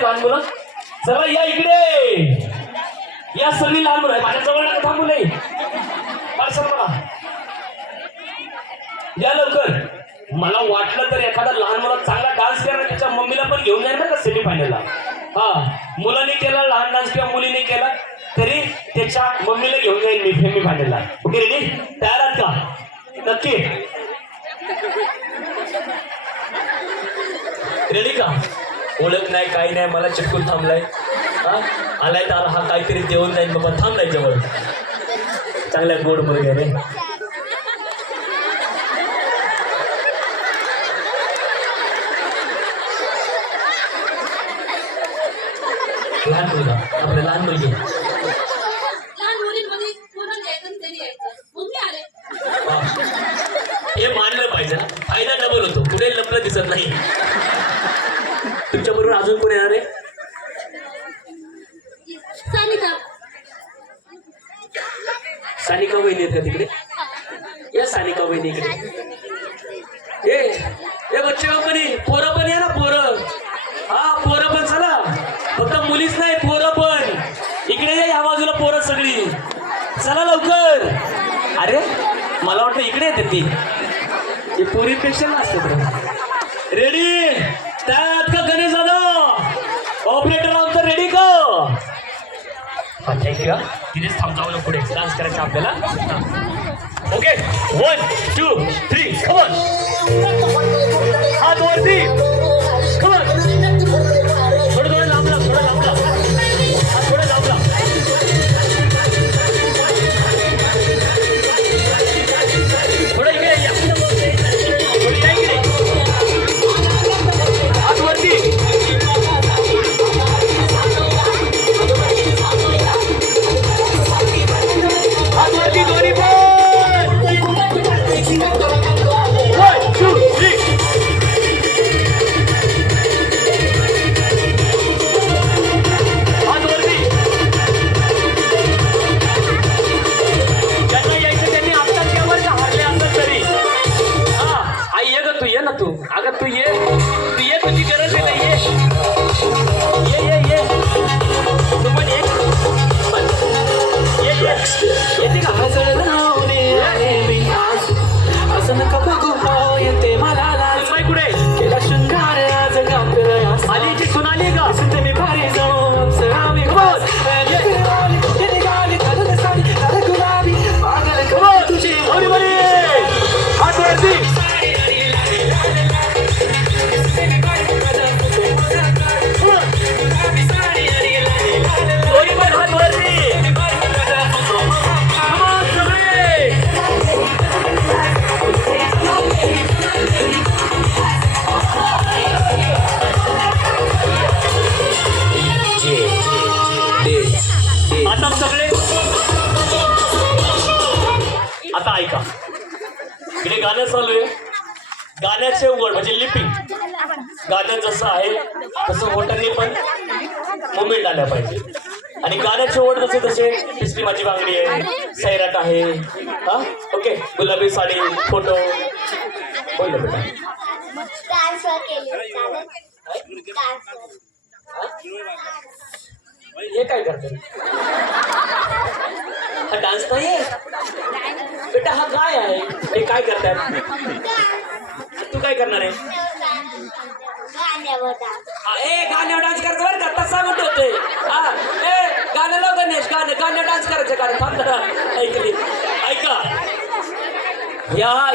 आहे लहान मुलं? चला या इकडे, या सगळी लहान मुलं. माझ्या जवळ नका थांबू नये. मला या लवकर. मला वाटलं तर एखादा लहान मुला चांगला डान्स करणार त्याच्या मम्मीला पण घेऊन जाईल बरं का सेमीफायनलला. हा, मुलांनी केला लहान डान्स किंवा मुलीने केला तरी त्याच्या मम्मीला घेऊन जाईल मी सेमीफायनलला. Okay ready? तयार आहात का? नक्की रेडी का? ओळख नाही काही नाही, मला चिटकून थांबलाय. हा आलाय तर हा काहीतरी देऊन जाईल बाबा. थांबलाय जवळ. चांगल्या गोड मुलगा रे. लहान मुलगा आपल्या लहान मुलगी. हे मानलं पाहिजे, फायदा डबल होतो. पुढे लपलं दिसत नाही. तुमच्या बरोबर अजून कोण येणार आहे? सानिका वहिनी आहेत का तिकडे? या सानिका वहिनी इकडे. ए बच्चे कंपनी पोरं पण या ना. पोरं, हा पोरं पण चला. फक्त मुलीच नाही, पोरं पण इकडे या. ह्या बाजूला पोरं सगळी चला लवकर. अरे मला वाटतं इकडे येते ती पोरीपेक्षा असते. रेडी? त्यात का गणेश जाधव ऑपरेटर आमचं रेडी का? थँक्यू. तिथेच थांबजावलं पुढे डान्स करायचं आपल्याला. Okay 1 2 3 come on. हात वरती. Come on. थोडं लांबला, थोडं लांबला. हात थोडं लांबला. थोडं इकडे या. थोडी या इकडे. हात वरती. हात वरती दोन्ही पण. 1 2 3. तू अगं तू ये तुझी गरज आहे ना. ये तू पण येते का? असं नका बघू येते मला लाज. कुठे केला शृंगार आज आलीची सुनाली का? मी भारी जाऊ तुझी बरी हात वरती. आता सगळे आता ऐका. इकडे गाणं चालू आहे. गाण्याचे वर्ड म्हणजे लिपिंग. गाणं जसं आहे तसं होटांनी पण मुवमेंट आल्या पाहिजे. आणि गाण्याचे वर्ड जसे तसे पिसली माझी बांगडी आहे, सैराट आहे. हा ओके. गुलाबी साडी, फोटो बोल बेटा. हे काय करते? हा डान्स नाही बेटा, हा काय आहे? हे काय करतात? तू काय करणार आहे? गाण्यावर डान्स करायचं बरं का? तसा कुठं होतोय? हा गाणं लाव गणेश. गाणं डान्स करायचं. कारण थांब ऐकली ऐका.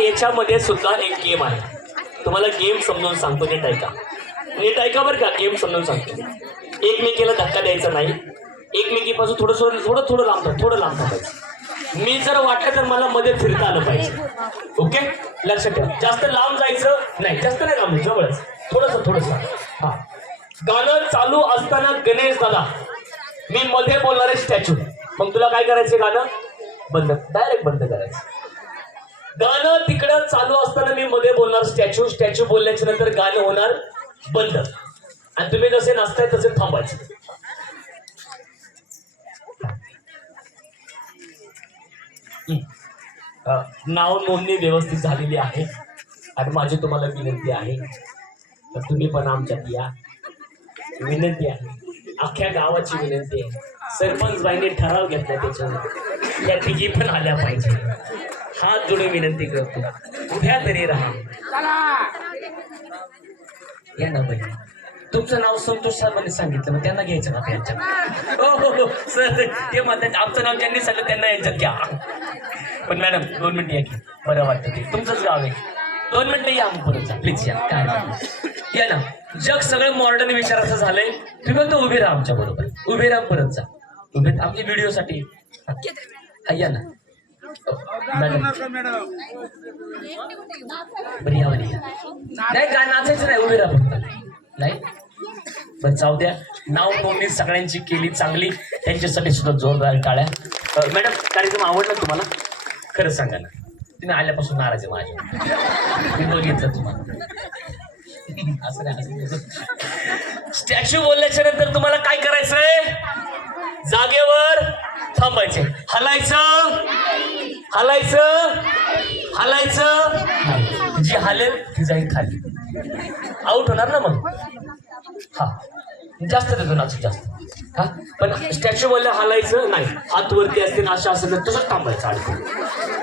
याच्यामध्ये सुद्धा एक गेम आहे. तुम्हाला गेम समजून सांगतो. नीट ऐका बरं का. गेम समजून सांगतो. एकमेकीला धक्का द्यायचा नाही. एकमेकीपासून थोडं लांब थांबायचं. मी जर वाटलं तर मला मध्ये फिरता आलं पाहिजे. ओके लक्षात ठेवा. जास्त लांब जायचं नाही. जास्त नाही लांब, जवळच थोडस. हा गाणं चालू असताना गणेश दादा मी मध्ये बोलणार आहे स्टॅच्यू. मग तुला काय करायचं? गाणं बंद, डायरेक्ट बंद करायचं. गाणं तिकडं चालू असताना मी मध्ये बोलणार स्टॅच्यू बोलल्याच्या नंतर गाणं होणार बंद. आणि तुम्ही जसे नाचताय तसे थांबायचे. नाव नोंदणी व्यवस्थित झालेली आहे आणि माझी तुम्हाला विनंती आहे तर तुम्ही पण आमच्यात या. विनंती आहे, अख्ख्या गावाची विनंती आहे. सरपंच बाईने ठराव घेतला त्याच्यावर या तिघी पण आल्या पाहिजे. हात जोडून विनंती करतो, उभ्या तरी राहा. या ना बाई, तुमचं नाव संतोष साहेबांनी सांगितलं, मग त्यांना घ्यायचं ना यांच्यात. हो हो हो सर, ते म्हणतात आमचं नाव ज्यांनी सांगितलं त्यांना यांच्यात घ्या. पण मॅडम 2 मिनिटं या की, बरं वाटतं ते तुमचंच गाव आहे. 2 मिनिटं या, मग परत जा प्लीज या. काय या ना, जग सगळं मॉडर्न विचाराचं झालंय. तुम्ही फक्त उभे राहा आमच्या बरोबर, उभे राहा, परत जा उभे आमच्या व्हिडिओसाठी. या ना मॅडम, बरी या बरी या. नाही काय नाचायचं नाही, उभे राहा फक्त. नाही पण जाऊ द्या, नाव नोंदणी सगळ्यांची केली चांगली, त्यांच्यासाठी सुद्धा जोरदार टाळ्या. मॅडम कार्यक्रम आवडला तुम्हाला? खरं सांगा ना, तुम्ही आल्यापासून नाराज आहे माझ्या, मी बघितलं तुम्हाला. असं नाही, स्टॅच्यू बोलल्याच्या नंतर तुम्हाला काय करायचंय? जागेवर थांबायचे, हलायचं हलायचं हलायचं. जी हालेल ती जाईल खाली, आउट होणार ना मग. हा जास्त देतो नाचू जास्त. हा पण स्टॅच्यू बोलल्या हलायचं नाही, हात वरती असतील अशा असेल तर तसंच थांबायचं आडकं.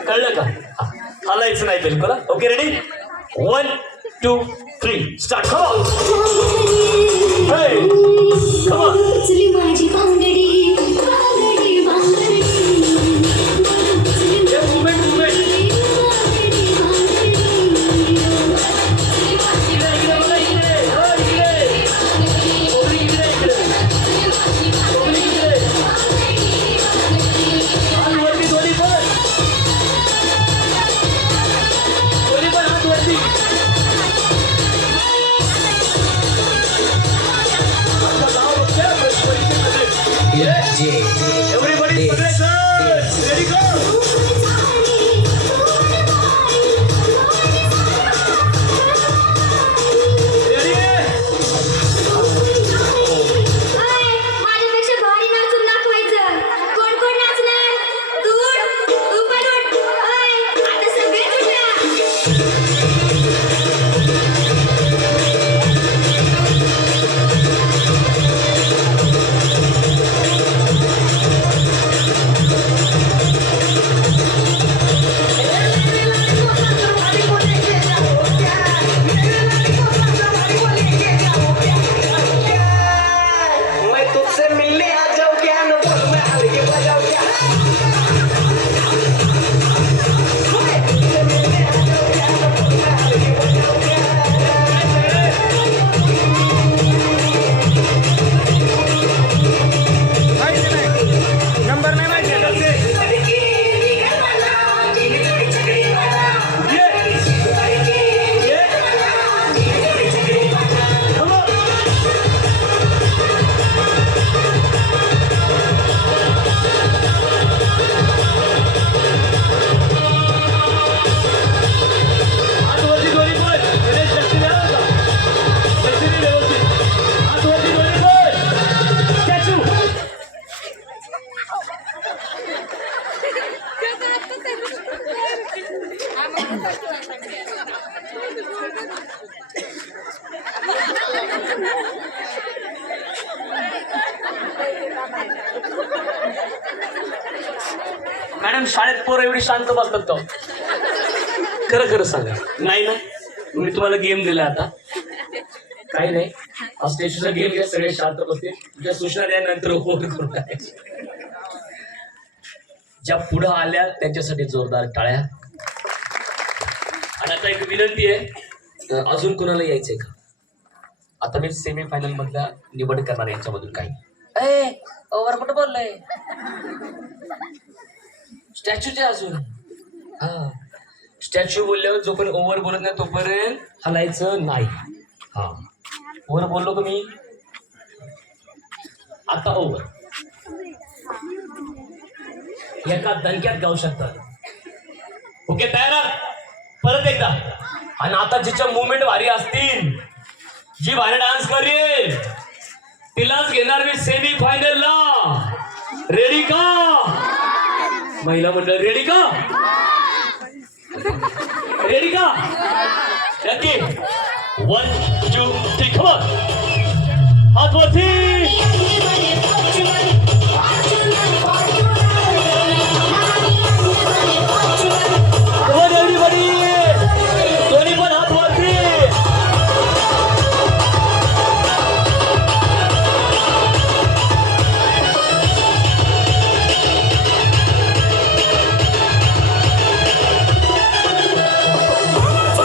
कळलं का? हा हलायचं नाही बिलकुल. Okay ready, 1 2 3 start. Everybody, ready, go! Madam शाळेत पोरं एवढी शांत बसतात तो? खरं खरं सांगा. नाही ना, मी तुम्हाला गेम दिला आता. काही नाही, स्टेशनचा गेम घ्या, सगळे शांत बसते. तुझ्या सूचना द्यानंतर ओव्हर करून टाकायची. ज्या पुढं आल्या त्यांच्यासाठी जोरदार टाळ्या. आणि आता एक विनंती आहे, अजून कोणाला यायचंय का? आता मी सेमीफायनल मधल्या निवड करणार यांच्यामधून काही. ओव्हर कुठं बोललंय? स्टॅच्यूचे अजून. हा स्टॅच्यू बोलल्यावर जो पण ओव्हर बोलत नाही तोपर्यंत हलायचं नाही. हा ओव्हर बोललो का मी? आता ओव्हर एका दणक्यात गाऊ शकतात. ओके तयार? परत एकदा. आणि आता जिच्या मुवमेंट भारी असतील, जी भारी डान्स करेल, तिलाच घेणार मी सेमी फायनलला. रेडी का महिला मंडळ? रेडी का? रेडी का? नक्की 1 2 3 come on. हात वरती. Come on everybody. दोन्ही पण हात वरती.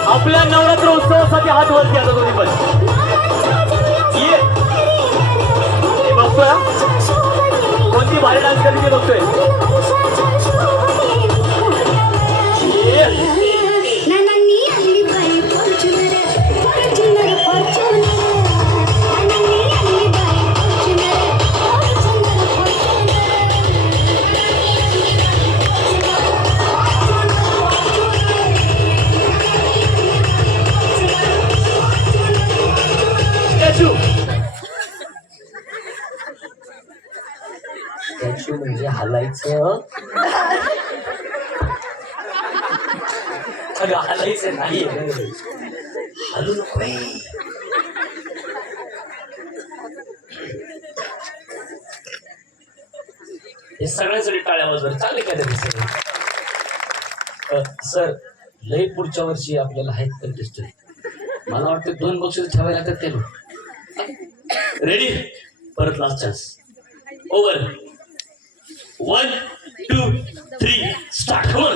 आपल्या नवरात्र उत्सवासाठी हात वरती आता दोन्ही पण. ये बघतोय कोणती भारी डान्स करते ते बघतोय. स्टॅच्यू म्हणजे हलायचं. अगं हलायचं नाही, हलू नको. हे सगळ्यांसाठी टाळ्या वाजवर चांगले काय तरी. सर लय पुढच्या वर्षी आपल्याला आहेत कंटेस्टंट. मला वाटतं 2 बक्षीस ठेवायला लागतात ते लोक. रेडी? परत last chance. Over. 1 2 3 start. Come on.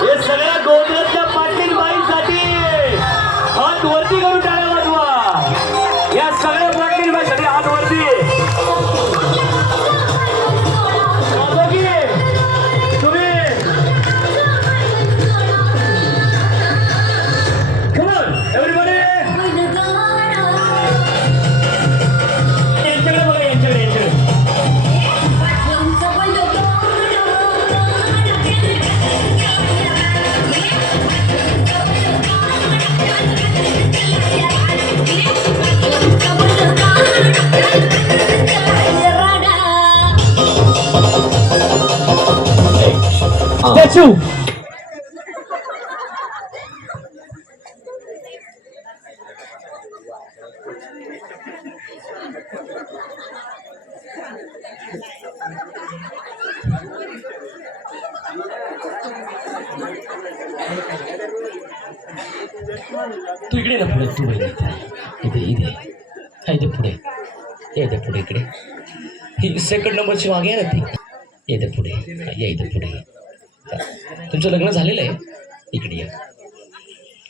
हे सगळ्या गोंधळाच्या पाटील बाईंसाठी हात वरती करून टाळ्या वाजवा. या सगळ्या पाटील बाईंसाठी हात वरती. तुम्ही come on everybody. यांच्याकडे बघा, यांच्याकडे. स्टॅच्यू. तू इकडे ना पुढे. तू इथे इथे हा इथे पुढे. इथे पुढे इकडे. ही सेकंड नंबरची मागे आहे ना ती. इथे पुढे या. इथे पुढे. तुमचं लग्न झालेलं आहे. इकडे या.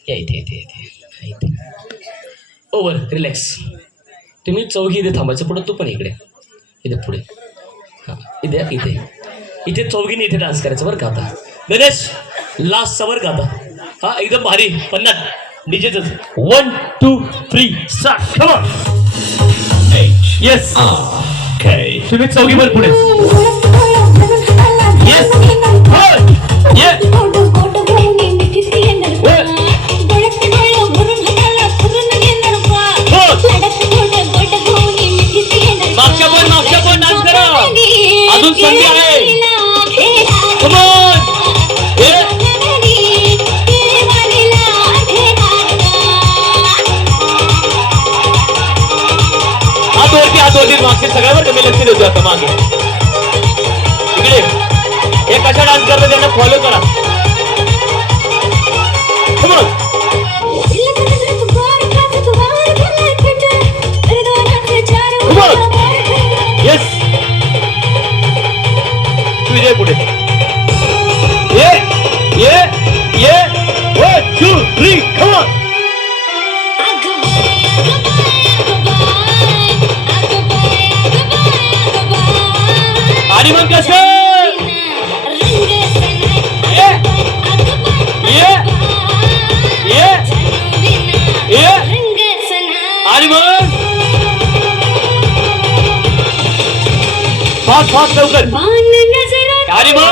या इथे इथे इथे इथे. ओव्हर. रिलॅक्स. तुम्ही चौघी इथे थांबायचं. पुढे तू पण इकडे. इथे पुढे. हां इथे इथे इथे चौघीने इथे डान्स करायचं बरं का. आता गणेश लास्टचा बरं का. आता हा एकदम भारी 50 डीजेच. 1 2 3 स्टार्ट. Come on. येस. तुम्ही चौघी वर पुढे. येस. मागच्या पण डान्स करा. अजून संधी आहे. Come on. हात मागचे सगळ्यावर कमी लक्ष देतो आता. मागे इकडे हे कशा डान्स करतो त्यांना फॉलो करा. Come on. आणि मग कसं आणि मग फास्ट फास्ट लवकर आणि मग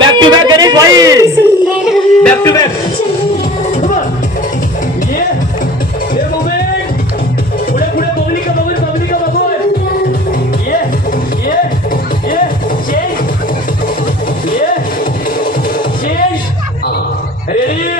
बॅक टू बॅक गणेश भाई बॅक टू बॅक पुढे पुढे बबलिका बबल बबलिका बबल रेडी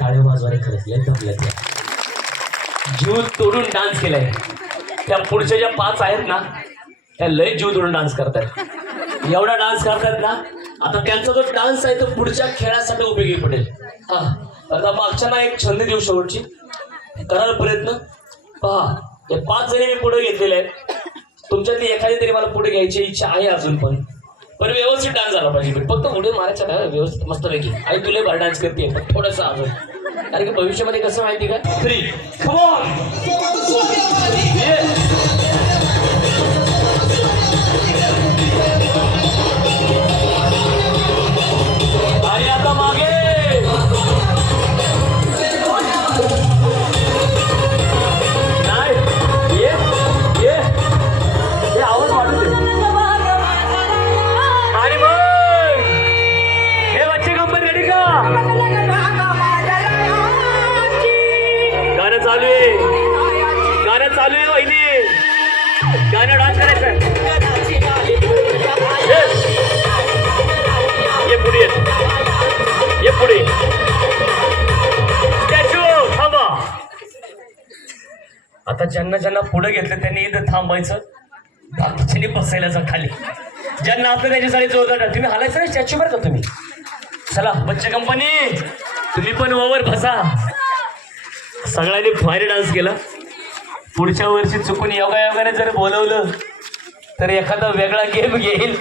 टाळ्या वाजवायला खरंच लय जमलं त्या जीव तोडून डान्स केलाय त्या पुढच्या ज्या 5 आहेत ना त्या लय जीव तोडून डान्स करतात एवढा डान्स करतात ना आता त्यांचा जो डान्स आहे तो पुढच्या खेळासाठी उपयोगी पडेल हा आता मागच्या ना एक छंद देऊ शेवटची कराल प्रयत्न पहा हे 5 जणी मी पुढे घेतलेले आहेत तुमच्यातली एखादी तरी मला पुढे घ्यायची इच्छा आहे अजून पण व्यवस्थित डान्स झाला पाहिजे फक्त पुढे मारायचा ना व्यवस्थित मस्तपैकी आई तुला बार डान्स करते पण थोडंसं अजून कारण की भविष्यामध्ये कसं माहिती का 3 come on आणि आता मागे नाही ये आवाज वाढू दे आणि मग हे बच्चे कंपनी रेडी का गाणं चालू आहे वहिनी गाणं डान्स करायचं ये पुढे स्टॅच्यू थांबा आता ज्यांना पुढे घेतलं त्यांनी इथं थांबायचं बाकीच्यांनी बसायला जा खाली ज्यांना आपलं त्याच्यासाठी जोरदार तुम्ही हालायचं नाही स्टॅच्यू बरं का तुम्ही चला बच्चे कंपनी तुम्ही पण ओवर बसा सगळ्यांनी भारी डान्स केला पुढच्या वर्षी चुकून योगायोगाने जर बोलवलं तर एखादा वेगळा गेम घेईल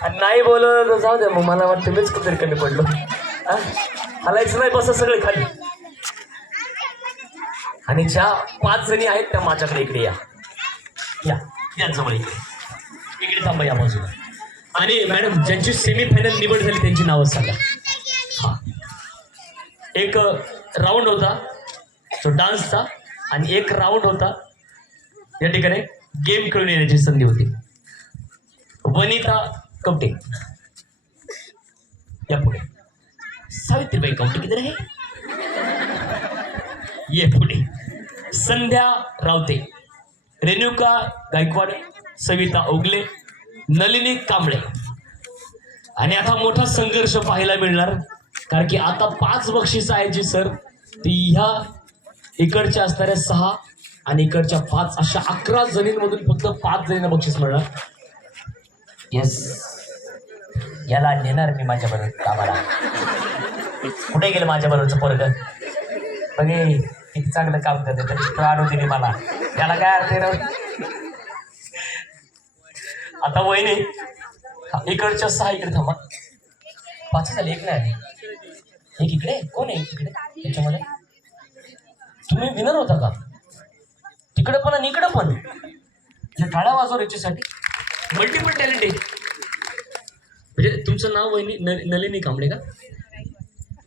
आणि नाही बोलवलं तर जाऊ द्या मग मला वाटतं मीच कुठे कमी पडलो हलायचं नाही बसा सगळे खाली आणि ज्या 5 जणी आहेत त्या माझ्याकडे इकडे या जवळ इकडे थांबा या बाजूला आणि मॅडम ज्यांची सेमीफायनल निवड झाली त्यांची नावं सांगा हा एक राऊंड होता तो डान्सचा आणि एक राऊंड होता या ठिकाणी गेम खेळून येण्याची संधी होती वनिता कवटे या पुढे सावित्रीबाई कवटे किती आहे ये पुढे संध्या रावते रेणुका गायकवाड सविता ओगले नलिनी कांबळे आणि आता मोठा संघर्ष पाहायला मिळणार कारण की आता 5 बक्षीस आहेत जी सर ती ह्या इकडच्या असणाऱ्या 6 आणि इकडच्या 5 अशा 11 जणींमधून फक्त 5 जणींना बक्षीस मिळणार येस याला नेणार मी माझ्या बरोबर कामाला कुठे गेलं माझ्या बरोबरचं पोरग बघे किती चांगलं काम करते तरी आणून दिली मला याला काय अर्थ आता वहिनी इकडच्या 6 इकडे थांबा 5 झाले एक नाही एक इकडे कोण आहे इकडे त्याच्यामध्ये तुम्ही विनर होता का तिकडे पण आणि इकडे पण टाळा वाजवर याच्यासाठी मल्टिपल टॅलेंट आहे म्हणजे तुमचं नाव वहिनी नलिनी कांबळे का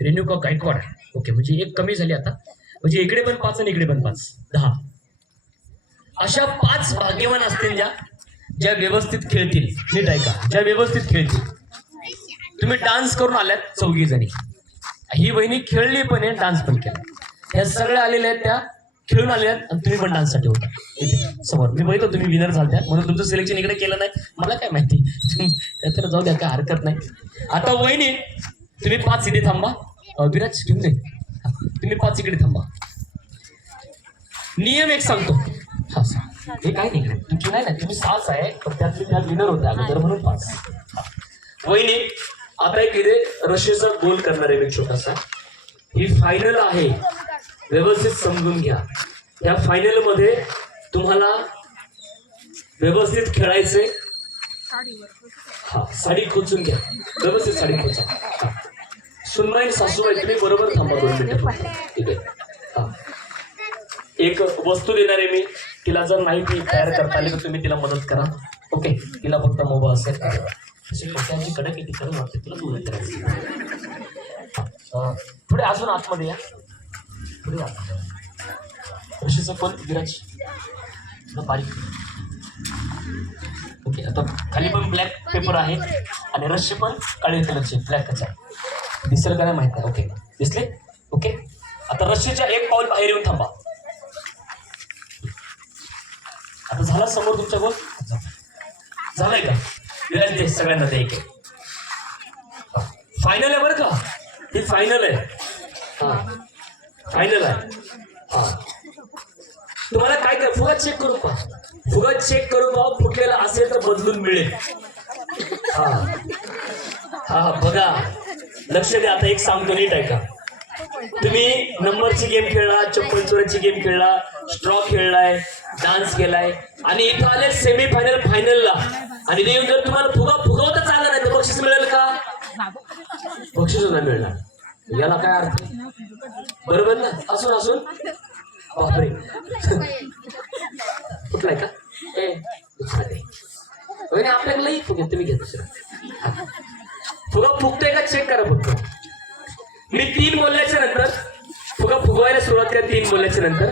रेणुका गायकवाड ओके म्हणजे एक कमी झाली आता म्हणजे इकडे पण 5 आणि इकडे पण 5 10 अशा 5 भाग्यवान असतील ज्या व्यवस्थित खेळतील नीट ऐका ज्या व्यवस्थित खेळतील तुम्ही डान्स करून आल्यात 4 जणी ही वहिनी खेळली पण आहे डान्स पण केला ह्या सगळ्या आलेल्या आहेत त्या खेळून आले आणि तुम्ही पण डान्ससाठी होता इथे समोर. मी बघितलं तुम्ही विनर झालत्या म्हणून तुमचं सिलेक्शन इकडे केलं नाही. मला काय माहिती तर जाऊ द्या, काय हरकत नाही. आता वहिनी तुम्ही 5 इथे थांबा. विराज घेऊन दे, तुम्ही 5 इकडे थांबा. नियम एक सांगतो. हा हे काय नाही तुमची नाही ना, तुम्ही 6 आहे पण त्यातले त्या विनर होत्या अगोदर म्हणून 5. वहिनी आता एक इथे रशीचा गोल करणार आहे मी छोटासा. ही फायनल आहे, व्यवस्थित समजून घ्या. या फायनल मध्ये तुम्हाला व्यवस्थित खेळायचंय. हा साडी खोचून घ्या, व्यवस्थित साडी खोचा. हा सुनबाई सासूबाई तुम्ही बरोबर थांबा 2 मिनिटं इथे. हा एक वस्तू देणार आहे मी, तिला जर नाही ती तयार करता आली तर तुम्ही तिला मदत करा. ओके, तिला फक्त मोबा असेल अशी डोक्याची कडक येते खरं वाटते तुला मदत करायची. पुढे अजून आतमध्ये या, पुढे रशीचं पण विराज बारीक. ओके, आता खाली पण ब्लॅक पेपर आहे आणि रशी पण काळी कलरचे ब्लॅकच आहे. दिसेल का नाही माहित नाही. ओके दिसले. ओके, आता रशीच्या एक पाऊल बाहेर येऊन थांबा. आता झाला समोर तुमच्या गोल झालाय का? विराज दे सगळ्यांना ते एक. फायनल आहे बरं का, ही फायनल आहे. हा फायनल आहे. हा तुम्हाला काय काय फुगा चेक करू का? फुगा चेक करू का? फुटलेला असेल तर बदलून मिळेल. हा हा हा बघा, लक्ष द्या. आता एक सांगतो नीट ऐका. तुम्ही नंबरची गेम खेळला, चप्पल चोराची गेम खेळला, स्ट्रॉ खेळलाय, डान्स केलाय आणि इथं आले सेमीफायनल फायनलला आणि ते जर तुम्हाला फुगवताच आलं नाही तर बक्षीस मिळेल का? बक्षीस नाही मिळणार. याला काय अर्थ? बरोबर ना? असून बापरे कुठलाय का? आपल्याकडे फुगे तुम्ही घेत फुगा फुगतोय का चेक करा फक्त. मी 3 बोलल्याच्या नंतर फुगा फुगवायला सुरुवात करा. 3 बोलल्याच्या नंतर